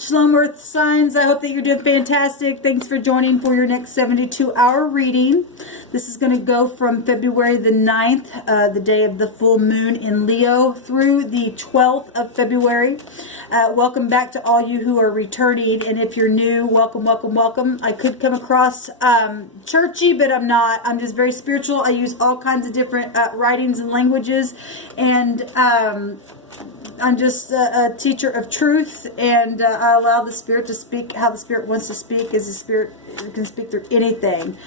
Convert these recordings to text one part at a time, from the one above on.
Shalom Earth signs. I hope that you're doing fantastic. Thanks for joining for your next 72-hour reading. This is going to go from February the 9th, the day of the full moon in Leo, through the 12th of February. Welcome back to all you who are returning. And if you're new, welcome, welcome, welcome. I could come across churchy, but I'm not. I'm just very spiritual. I use all kinds of different writings and languages. And I'm just a teacher of truth, and I allow the Spirit to speak how the Spirit wants to speak, as the Spirit can speak through anything.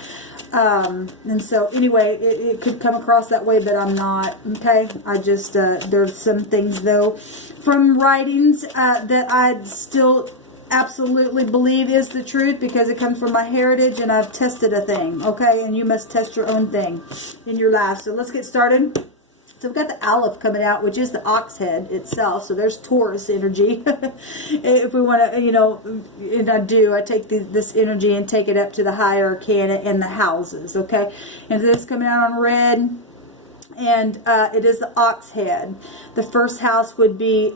And so anyway, it could come across that way, but I'm not, okay? I just, there's some things, though, from writings that I still absolutely believe is the truth, because it comes from my heritage, and I've tested a thing, okay? And you must test your own thing in your life. So let's get started. So we've got the Aleph coming out, which is the ox head itself. So there's Taurus energy. If we want to, and I take this energy and take it up to the higher arcana and the houses, okay? And this coming out on red. And it is the ox head. The first house would be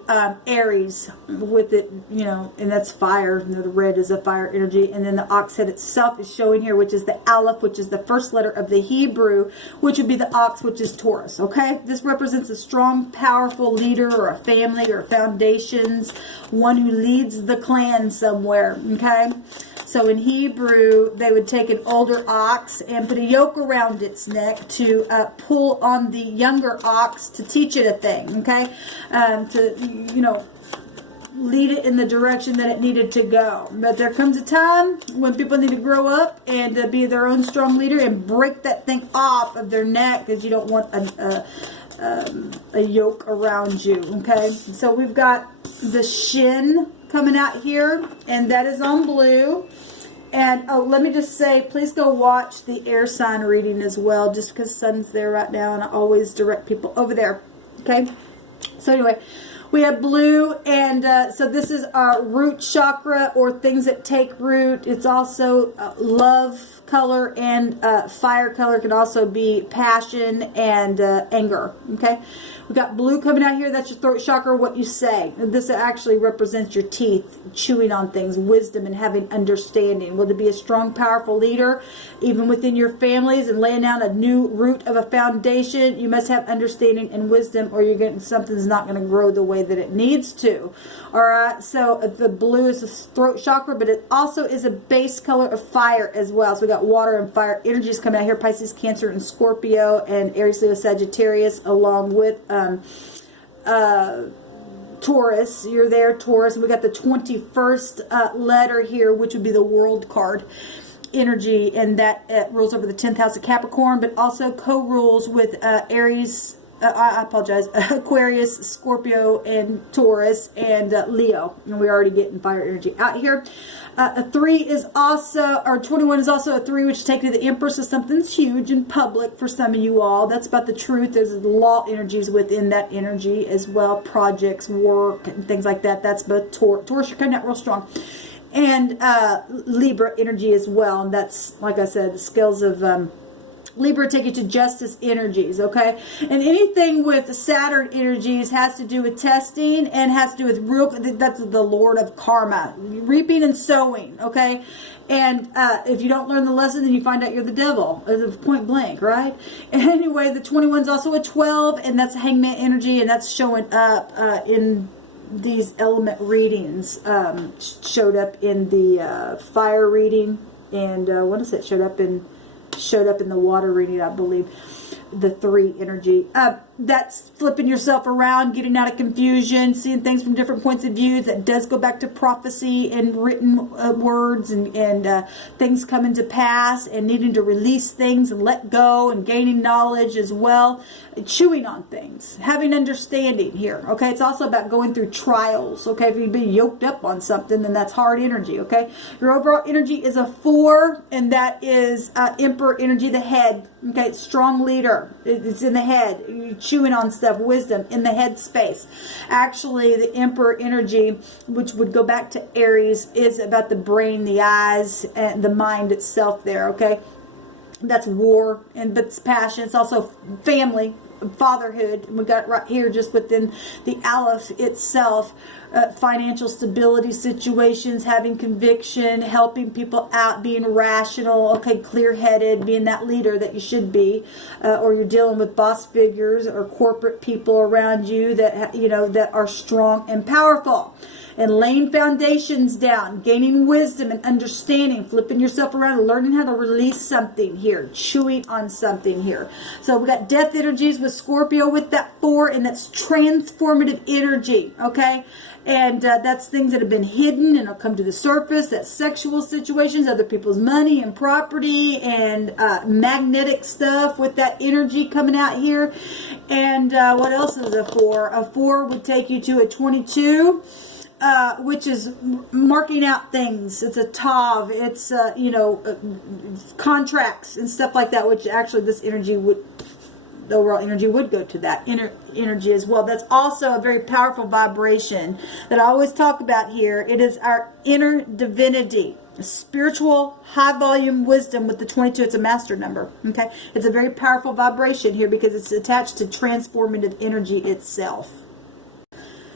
Aries, with it, and that's fire. The red is a fire energy. And then the ox head itself is showing here, which is the Aleph, which is the first letter of the Hebrew, which would be the ox, which is Taurus. Okay, this represents a strong, powerful leader, or a family, or foundations, one who leads the clan somewhere. Okay. So in Hebrew, they would take an older ox and put a yoke around its neck to pull on the younger ox to teach it a thing, okay? To, lead it in the direction that it needed to go. But there comes a time when people need to grow up and be their own strong leader and break that thing off of their neck, because you don't want a yoke around you, okay? So we've got the shin coming out here, and that is on blue. And let me just say, please go watch the air sign reading as well, just because Sun's there right now, and I always direct people over there. Okay? So anyway, we have blue, and so this is our root chakra, or things that take root. It's also love color, and fire color can also be passion and anger. Okay, we got blue coming out here. That's your throat chakra, what you say. This actually represents your teeth, chewing on things, wisdom, and having understanding. Well, to be a strong, powerful leader, even within your families, and laying down a new root of a foundation, you must have understanding and wisdom, or you're getting something's not going to grow the way that it needs to. All right, so the blue is the throat chakra, but it also is a base color of fire as well. So we got water and fire energies coming out here: Pisces, Cancer, and Scorpio, and Aries, Leo, Sagittarius, along with Taurus. You're there, Taurus. And we got the 21st letter here, which would be the World card energy, and that rules over the 10th house of Capricorn, but also co-rules with Aries, I apologize, Aquarius, Scorpio, and Taurus, and Leo. And we're already getting fire energy out here. A 3 is also, or 21 is also a 3, which is taken to the Empress. So something's huge and public for some of you all. That's about the truth. There's law energies within that energy as well. Projects, work, and things like that. That's both Taurus, you're coming out real strong. And Libra energy as well. And that's, like I said, the scales of Libra take you to justice energies, okay? And anything with Saturn energies has to do with testing, and has to do with that's the Lord of karma, reaping and sowing, okay? And if you don't learn the lesson, then you find out you're the devil, point blank, right? Anyway, the 21 is also a 12, and that's hangman energy, and that's showing up in these element readings. Showed up in the fire reading, and what is it? Showed up in the water reading, I believe. The 3 energy. That's flipping yourself around, getting out of confusion, seeing things from different points of view. That does go back to prophecy and written words, and things coming to pass, and needing to release things and let go, and gaining knowledge as well. Chewing on things, having understanding here. Okay, it's also about going through trials. Okay, if you've been yoked up on something, then that's hard energy. Okay, your overall energy is a 4, and that is Emperor energy, the head. Okay, strong leader. It's in the head. You're chewing on stuff, wisdom in the head space. Actually, the Emperor energy, which would go back to Aries, is about the brain, the eyes, and the mind itself there, okay? That's war, but it's passion. It's also family, fatherhood. We got it right here just within the Aleph itself. financial stability situations, having conviction, helping people out, being rational, okay, clear-headed, being that leader that you should be, or you're dealing with boss figures or corporate people around you that, you know, that are strong and powerful. And laying foundations down, gaining wisdom and understanding, flipping yourself around and learning how to release something here, chewing on something here. So we got death energies with Scorpio with that 4, and that's transformative energy, okay? And that's things that have been hidden and will come to the surface. That's sexual situations, other people's money and property, and magnetic stuff with that energy coming out here. And what else is a 4? A 4 would take you to a 22. Which is marking out things. It's a tav. It's, you know, contracts and stuff like that, which actually this energy would, the overall energy would go to that energy as well. That's also a very powerful vibration that I always talk about here. It is our inner divinity, spiritual high volume wisdom with the 22. It's a master number. Okay. It's a very powerful vibration here because it's attached to transformative energy itself.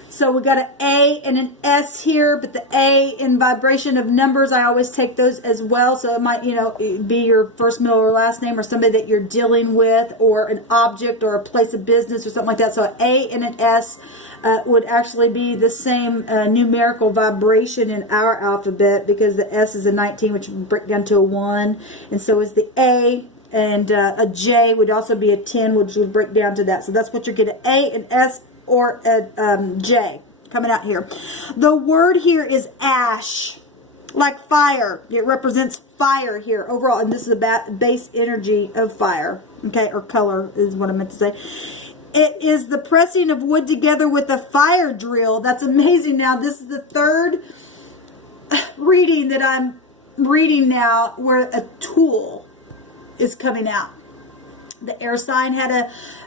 So we got an A and an S here, but the A in vibration of numbers, I always take those as well. So it might, you know, be your first, middle, or last name, or somebody that you're dealing with, or an object, or a place of business, or something like that. So an A and an S would actually be the same numerical vibration in our alphabet, because the S is a 19, which would break down to a 1, and so is the A. And a J would also be a 10, which would break down to that. So that's what you're getting, A and S, or a J coming out here. The word here is ash, like fire. It represents fire here overall, and this is the base energy of fire, okay, or color is what I meant to say. It is the pressing of wood together with a fire drill. That's amazing. Now, this is the third reading that I'm reading now where a tool is coming out. The air sign had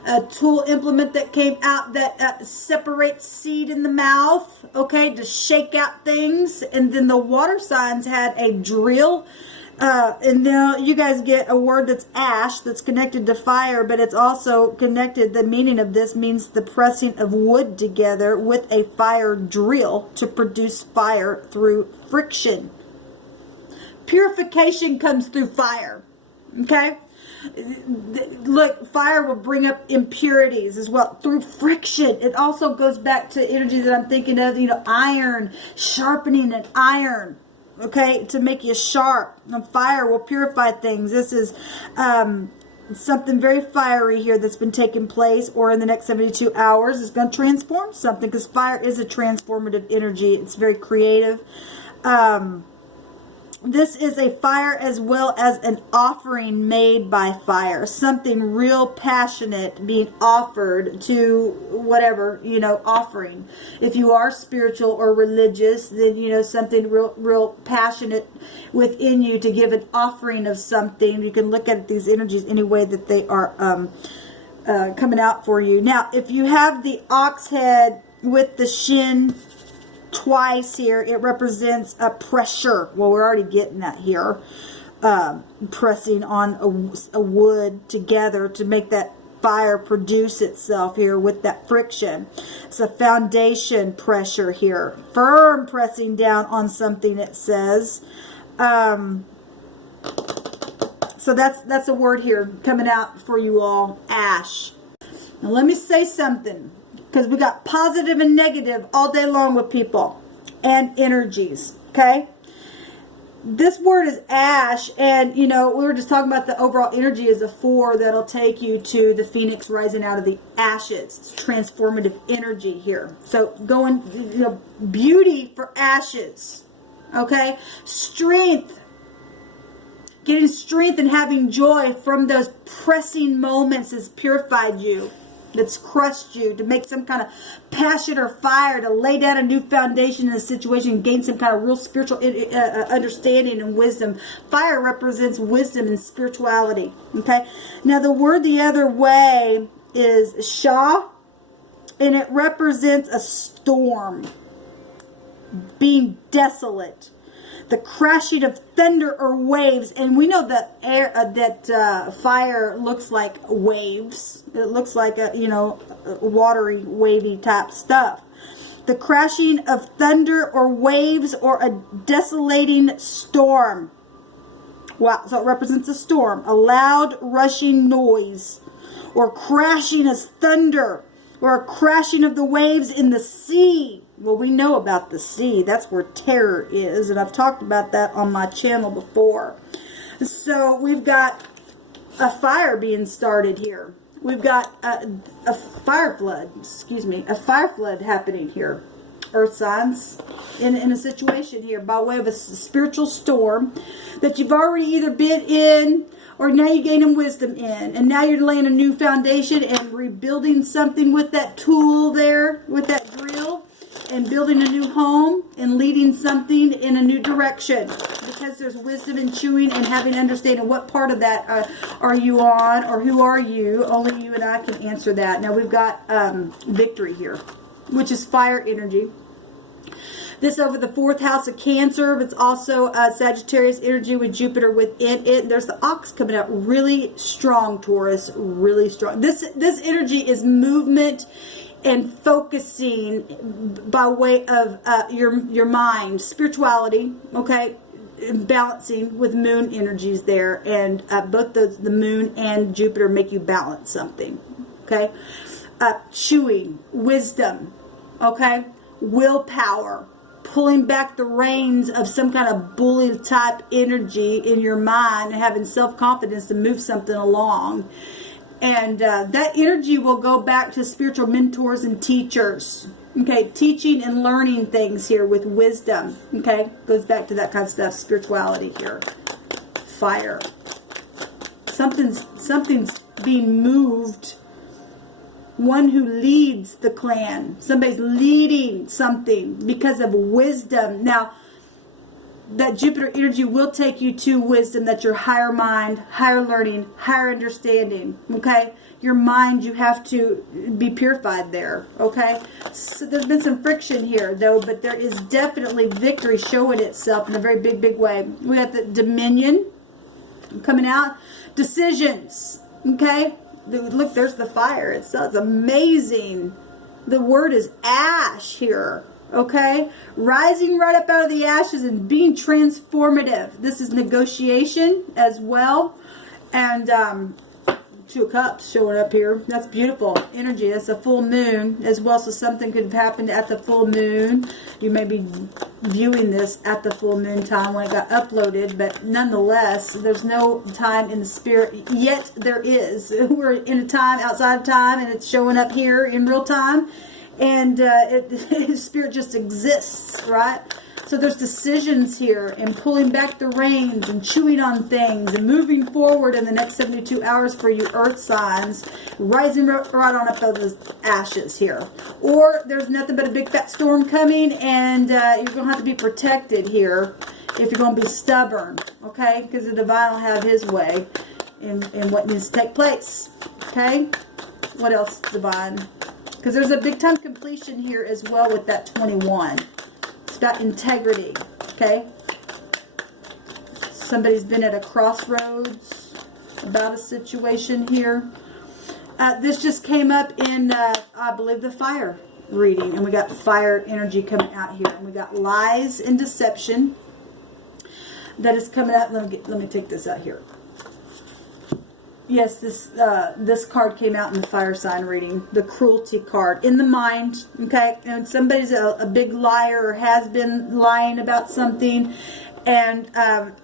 a tool implement that came out that separates seed in the mouth, okay, to shake out things. And then the water signs had a drill. And now you guys get a word that's ash, that's connected to fire, but it's also connected, the meaning of this means the pressing of wood together with a fire drill to produce fire through friction. Purification comes through fire, okay? Look, fire will bring up impurities as well through friction. It also goes back to energy that I'm thinking of, you know, iron, sharpening an iron, okay, to make you sharp. And fire will purify things. This is something very fiery here that's been taking place, or in the next 72 hours is going to transform something, because fire is a transformative energy. It's very creative. This is a fire as well as an offering made by fire. Something real passionate being offered to whatever, you know, offering. If you are spiritual or religious, then, you know, something real passionate within you to give an offering of something. You can look at these energies any way that they are coming out for you. Now, if you have the ox head with the shin twice here, it represents a pressure. Well, we're already getting that here. Pressing on a wood together to make that fire produce itself here with that friction. It's a foundation pressure here. Firm pressing down on something, it says. So that's a word here coming out for you all. Ash. Now let me say something, because we got positive and negative all day long with people and energies, okay? This word is ash, and, you know, we were just talking about the overall energy is a 4 that'll take you to the phoenix rising out of the ashes. It's transformative energy here. So going, you know, beauty for ashes, okay? Strength. Getting strength and having joy from those pressing moments has purified you. That's crushed you to make some kind of passion or fire, to lay down a new foundation in a situation, gain some kind of real spiritual understanding and wisdom. Fire represents wisdom and spirituality. Okay. Now the word the other way is Shah, and it represents a storm, being desolate, the crashing of thunder or waves. And we know that fire looks like waves. It looks like a, you know, watery, wavy type stuff. the crashing of thunder or waves or a desolating storm. Wow, so it represents a storm, a loud rushing noise, or crashing as thunder, or a crashing of the waves in the sea. Well, we know about the sea. That's where terror is, and I've talked about that on my channel before. So we've got a fire being started here. We've got a fire flood, a fire flood happening here. Earth signs in a situation here by way of a spiritual storm that you've already either been in or now you're gaining wisdom in, and now you're laying a new foundation and rebuilding something with that tool there, with that drill, and building a new home and leading something in a new direction, because there's wisdom in chewing and having understanding what part of that are you on, or who are you. Only you and I can answer that. Now we've got victory here, which is fire energy. This over the 4th house of Cancer, but it's also Sagittarius energy with Jupiter within it. There's the ox coming out really strong, Taurus, really strong. This energy is movement and focusing by way of your mind, spirituality, okay, balancing with moon energies there, and both the moon and Jupiter make you balance something, okay. Chewing, wisdom, okay, willpower, pulling back the reins of some kind of bully type energy in your mind and having self-confidence to move something along. And that energy will go back to spiritual mentors and teachers. Okay, teaching and learning things here with wisdom. Okay, goes back to that kind of stuff, spirituality here. Fire. Something's being moved. One who leads the clan. Somebody's leading something because of wisdom. Now, that Jupiter energy will take you to wisdom. That's your higher mind, higher learning, higher understanding. Okay? Your mind, you have to be purified there. Okay? So there's been some friction here, though, but there is definitely victory showing itself in a very big, big way. We got the dominion coming out. Decisions. Okay? Look, there's the fire. It's amazing. The word is ash here. Okay? Rising right up out of the ashes and being transformative. This is negotiation as well. And 2 of Cups showing up here. That's beautiful energy. That's a full moon as well. So something could have happened at the full moon. You may be viewing this at the full moon time when it got uploaded. But nonetheless, there's no time in the spirit. Yet there is. We're in a time outside of time, and it's showing up here in real time. And spirit just exists, right? So there's decisions here and pulling back the reins and chewing on things and moving forward in the next 72 hours for you earth signs, rising right on up of the ashes here. Or there's nothing but a big fat storm coming, and you're going to have to be protected here if you're going to be stubborn, okay? Because the divine will have his way in what needs to take place, okay? What else, divine? Because there's a big time completion here as well with that 21. It's about integrity, okay? Somebody's been at a crossroads about a situation here. This just came up in, I believe, the fire reading. And we got fire energy coming out here. And we got lies and deception that is coming out. Let me take this out here. Yes, this card came out in the fire sign reading, the cruelty card, in the mind, okay? And somebody's a big liar or has been lying about something, and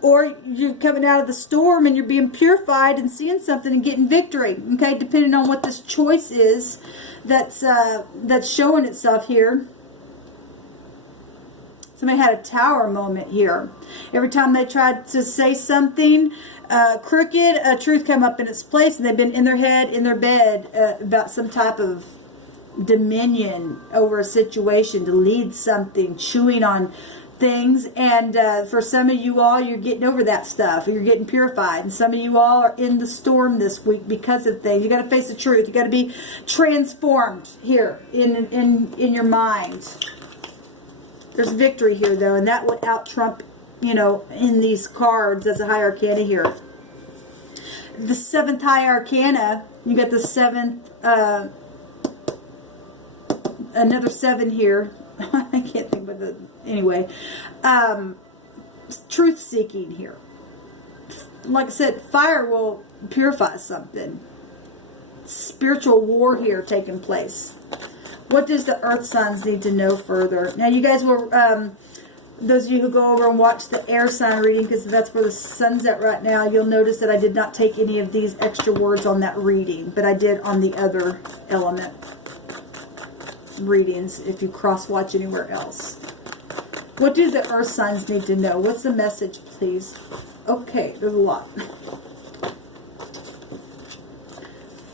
or you're coming out of the storm and you're being purified and seeing something and getting victory, okay? Depending on what this choice is that's showing itself here. Somebody had a tower moment here. Every time they tried to say something crooked, a truth come up in its place, and they've been in their head, in their bed, about some type of dominion over a situation to lead something, chewing on things. And for some of you all, you're getting over that stuff. You're getting purified. And some of you all are in the storm this week because of things. You got to face the truth. You got to be transformed here in your mind. There's victory here, though, and that would out-trump, you know, in these cards as a high arcana here. The 7th high arcana, you got the 7th, another 7 here, I can't think of it. Anyway, truth seeking here. Like I said, fire will purify something. Spiritual war here taking place. What does the earth signs need to know further? Now, you guys will, those of you who go over and watch the air sign reading, because that's where the sun's at right now, you'll notice that I did not take any of these extra words on that reading, but I did on the other element readings if you cross-watch anywhere else. What do the earth signs need to know? What's the message, please? Okay, there's a lot.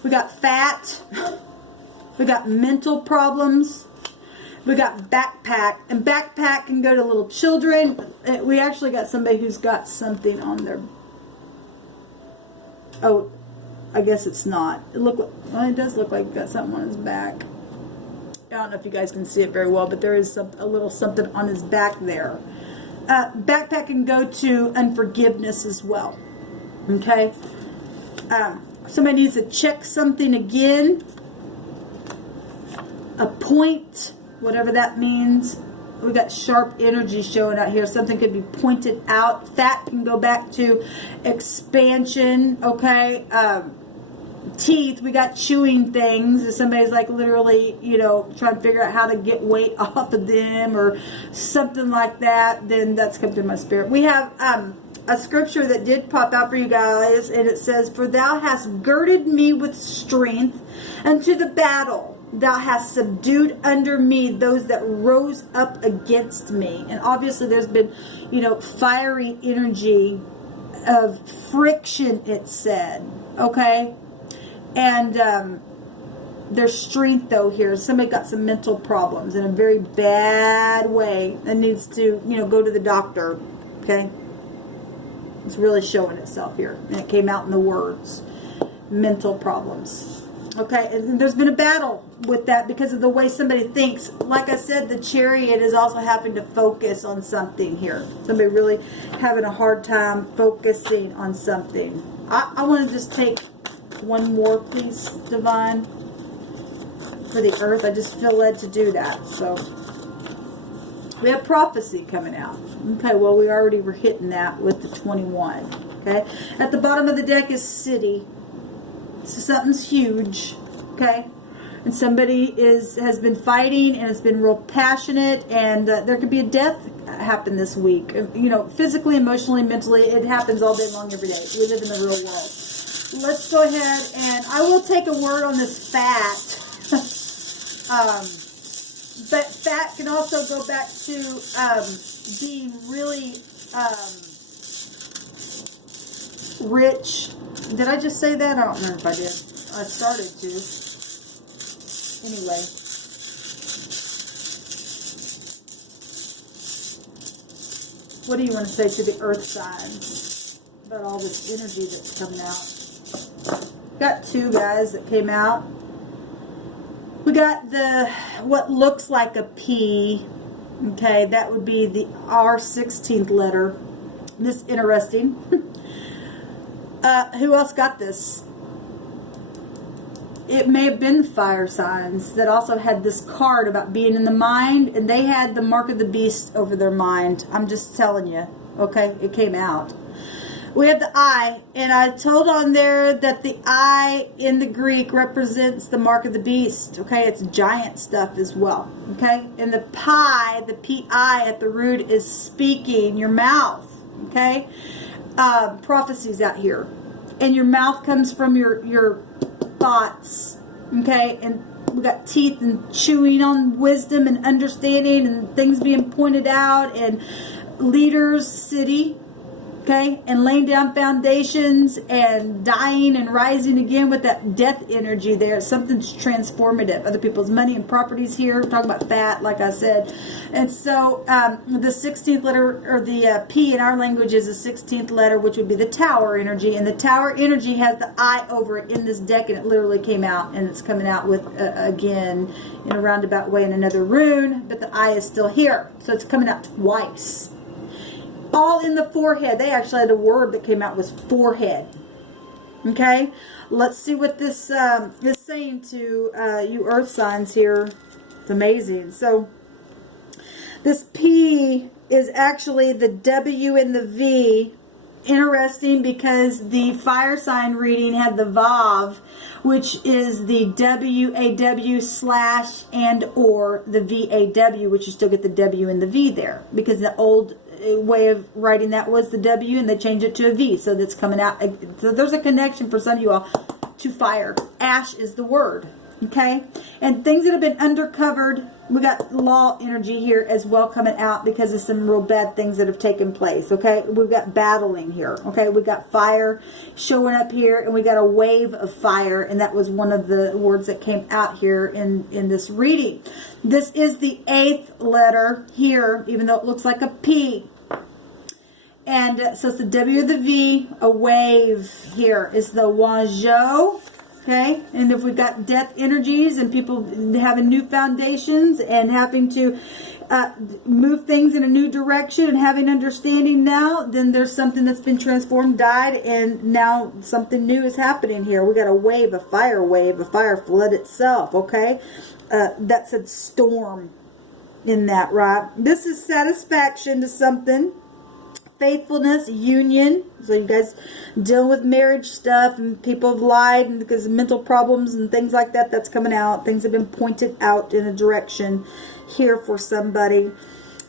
We got fat. We got mental problems. We got backpack. And backpack can go to little children. We actually got somebody who's got something on their... Oh, I guess it's not. Well, it does look like he got something on his back. I don't know if you guys can see it very well, but there is a little something on his back there. Backpack can go to unforgiveness as well. Okay? Somebody needs to check something again. A point, whatever that means. We got sharp energy showing out here. Something could be pointed out. Fat can go back to expansion. Okay? Teeth, we got chewing things. If somebody's like literally, you know, trying to figure out how to get weight off of them or something like that, then that's come to my spirit. We have a scripture that did pop out for you guys, and it says, "For thou hast girded me with strength unto the battle. Thou hast subdued under me those that rose up against me." And obviously there's been, you know, fiery energy of friction, it said. Okay? And there's strength, though, here. Somebody got some mental problems in a very bad way and needs to, you know, go to the doctor. Okay? It's really showing itself here. And it came out in the words. Mental problems. Okay? And there's been a battle with that because of the way somebody thinks. Like I said, the Chariot is also having to focus on something here. Somebody really having a hard time focusing on something. I want to just take one more, please, Divine, for the earth. I just feel led to do that. So we have prophecy coming out. Okay, well, we already were hitting that with the 21. Okay, at the bottom of the deck is city. So something's huge. Okay, and somebody has been fighting, and it's been real passionate, and there could be a death happen this week. You know, physically, emotionally, mentally, it happens all day long, every day. We live in the real world. Let's go ahead, and I will take a word on this fat. But fat can also go back to being really rich. Did I just say that? I don't remember if I did. I started to. Anyway. What do you want to say to the earth signs about all this energy that's coming out? Got two guys that came out. We got the what looks like a P. Okay, that would be the our 16th letter. This is interesting. Who else got this? It may have been the fire signs that also had this card about being in the mind, and they had the mark of the beast over their mind. I'm just telling you. Okay, it came out. We have the eye, and I told on there that the eye in the Greek represents the mark of the beast. Okay, it's giant stuff as well. Okay, and the pi, the P-I at the root is speaking, your mouth. Okay, prophecies out here, and your mouth comes from your thoughts. Okay, and we got teeth and chewing on wisdom and understanding and things being pointed out, and leaders, city. Okay, and laying down foundations and dying and rising again with that death energy there. Something's transformative. Other people's money and properties here. We're talking about fat, like I said. And so the 16th letter, or the P in our language, is the 16th letter, which would be the tower energy. And the tower energy has the eye over it in this deck, and it literally came out, and it's coming out with, again, in a roundabout way in another rune, but the eye is still here. So it's coming out twice. All in the forehead. They actually had a word that came out was forehead. Okay, let's see what this is saying to you earth signs here. It's amazing. So This P is actually the W and the V. Interesting, because the fire sign reading had the Vav, which is the W-A-W / and or the V-A-W, which you still get the W and the V there, because the old way of writing that was the W and they changed it to a V, so that's coming out. So there's a connection for some of you all to fire. Ash is the word, okay? And things that have been undercovered, we got law energy here as well coming out because of some real bad things that have taken place, okay? We've got battling here, okay? We got fire showing up here, and we got a wave of fire, and that was one of the words that came out here in this reading. This is the 8th letter here, even though it looks like a P. And so it's the W or the V, a wave here is the Wanzhou. Okay, and if we've got death energies and people having new foundations and having to move things in a new direction and having understanding now, then there's something that's been transformed, died, and now something new is happening here. We got a wave, a fire flood itself, okay? That said storm in that, right? This is satisfaction to something. Faithfulness, union. So you guys dealing with marriage stuff, and people have lied and because of mental problems and things like that, that's coming out. Things have been pointed out in a direction here for somebody.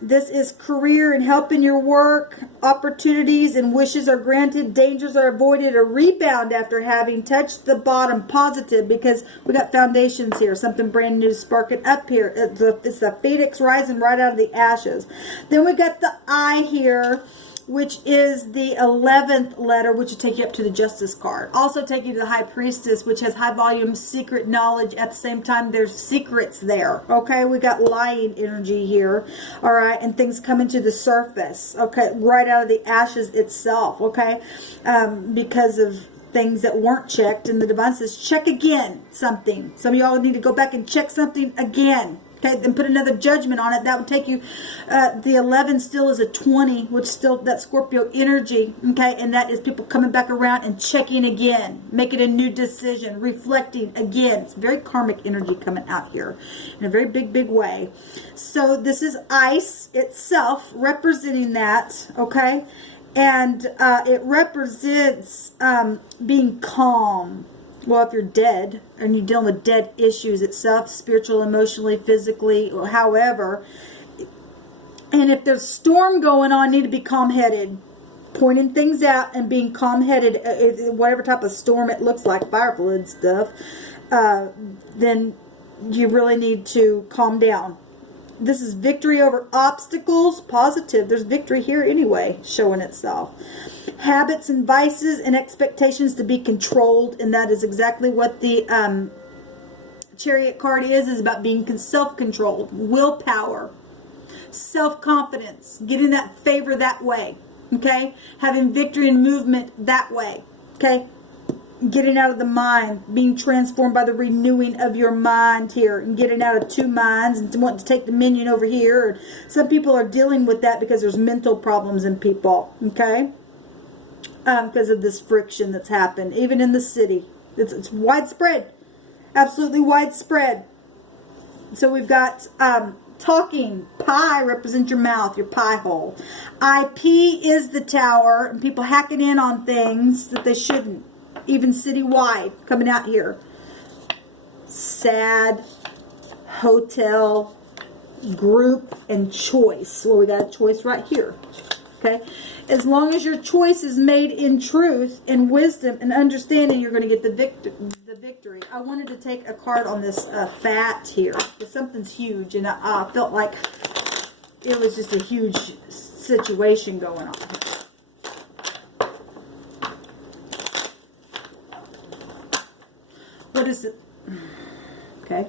This is career and help in your work. Opportunities and wishes are granted. Dangers are avoided. A rebound after having touched the bottom. Positive, because we got foundations here. Something brand new sparking up here. It's the phoenix rising right out of the ashes. Then we got the I here, which is the 11th letter, which will take you up to the Justice card. Also take you to the High Priestess, which has high volume secret knowledge. At the same time, there's secrets there. Okay, we got lying energy here. All right, and things coming to the surface. Okay, right out of the ashes itself. Okay, because of things that weren't checked. And the Divine says, check again something. Some of y'all need to go back and check something again. Okay, then put another judgment on it. That would take you, the 11 still is a 20, which still that Scorpio energy, okay, and that is people coming back around and checking again, making a new decision, reflecting again. It's very karmic energy coming out here in a very big, big way. So this is ice itself representing that, okay, and it represents being calm. Well, if you're dead and you're dealing with dead issues itself, spiritual, emotionally, physically, or however, and if there's storm going on, you need to be calm-headed, pointing things out and being calm-headed, whatever type of storm it looks like, fire flood stuff, then you really need to calm down. This is victory over obstacles, positive. There's victory here anyway, showing itself. Habits and vices and expectations to be controlled, and that is exactly what the Chariot card is about being self-controlled, willpower, self-confidence, getting that favor that way, okay? Having victory and movement that way, okay? Getting out of the mind, being transformed by the renewing of your mind here, and getting out of two minds and wanting to take dominion over here. And some people are dealing with that because there's mental problems in people, okay? Because of this friction that's happened, even in the city. It's widespread, absolutely widespread. So we've got talking. Pi represents your mouth, your pie hole. IP is the tower, and people hacking in on things that they shouldn't. Even citywide, coming out here. Sad, hotel, group, and choice. Well, we got a choice right here. Okay? As long as your choice is made in truth and wisdom and understanding, you're going to get the victory. I wanted to take a card on this fat here. Because something's huge, and I felt like it was just a huge situation going on. What is it? Okay.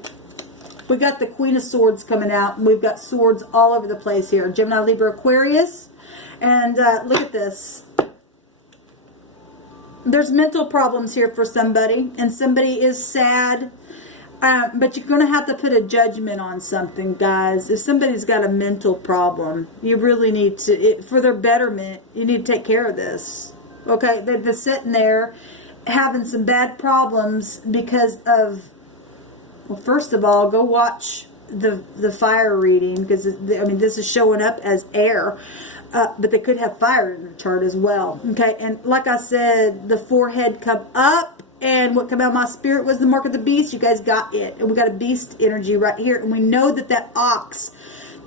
We got the Queen of Swords coming out, and we've got swords all over the place here. Gemini, Libra, Aquarius. And look at this. There's mental problems here for somebody, and somebody is sad. But you're going to have to put a judgment on something, guys. If somebody's got a mental problem, you really need to, for their betterment, you need to take care of this. Okay? They're sitting there having some bad problems because of, well, first of all, go watch the fire reading, because I mean this is showing up as air, but they could have fire in their chart as well. Okay, and like I said, the forehead come up, and what came out of my spirit was the mark of the beast. You guys got it, and we got a beast energy right here, and we know that that ox,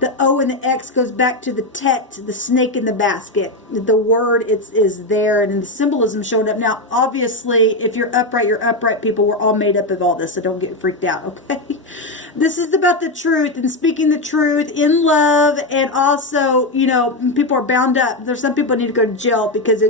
the O and the X goes back to the tet, the snake in the basket. The word is there, and the symbolism showing up. Now, obviously, if you're upright people. We're all made up of all this, so don't get freaked out, okay? This is about the truth and speaking the truth in love, and also, you know, people are bound up. There's some people need to go to jail because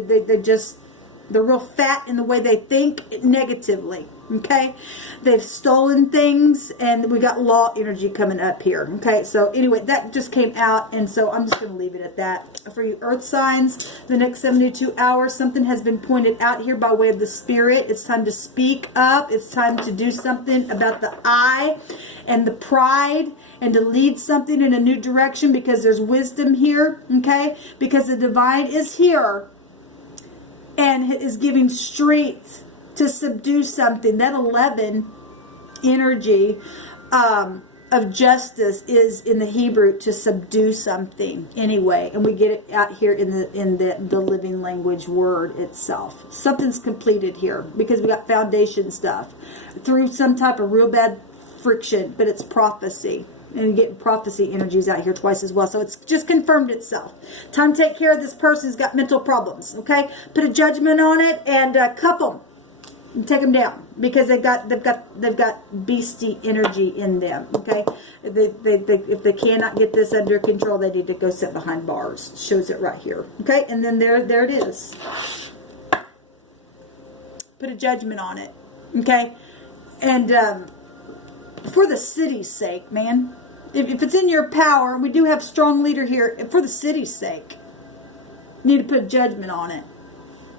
they're real fat in the way they think negatively. Okay, they've stolen things, and we got law energy coming up here. Okay, so anyway, that just came out, and so I'm just going to leave it at that. For you earth signs, the next 72 hours, something has been pointed out here by way of the spirit. It's time to speak up. It's time to do something about the I and the pride, and to lead something in a new direction, because there's wisdom here. Okay, because the divine is here and is giving strength to subdue something. That 11 energy of justice is in the Hebrew to subdue something anyway, and we get it out here in the living language word itself. Something's completed here because we got foundation stuff through some type of real bad friction, but it's prophecy. And you get prophecy energies out here twice as well. So it's just confirmed itself. Time to take care of this person who's got mental problems. Okay, put a judgment on it and cuff them and take them down, because they've got beastie energy in them. Okay, if they cannot get this under control, they need to go sit behind bars. Shows it right here. Okay, and then there it is. Put a judgment on it. Okay, and for the city's sake, man. If it's in your power, we do have strong leader here. For the city's sake, you need to put a judgment on it,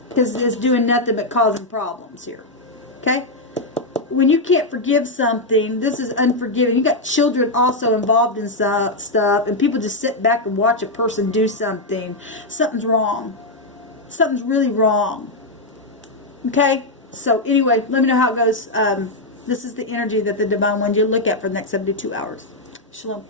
because it's doing nothing but causing problems here. Okay? When you can't forgive something, this is unforgiving. You got children also involved in stuff, and people just sit back and watch a person do something. Something's wrong. Something's really wrong. Okay? So anyway, let me know how it goes. This is the energy that the divine wanted you to look at for the next 72 hours. Shalom.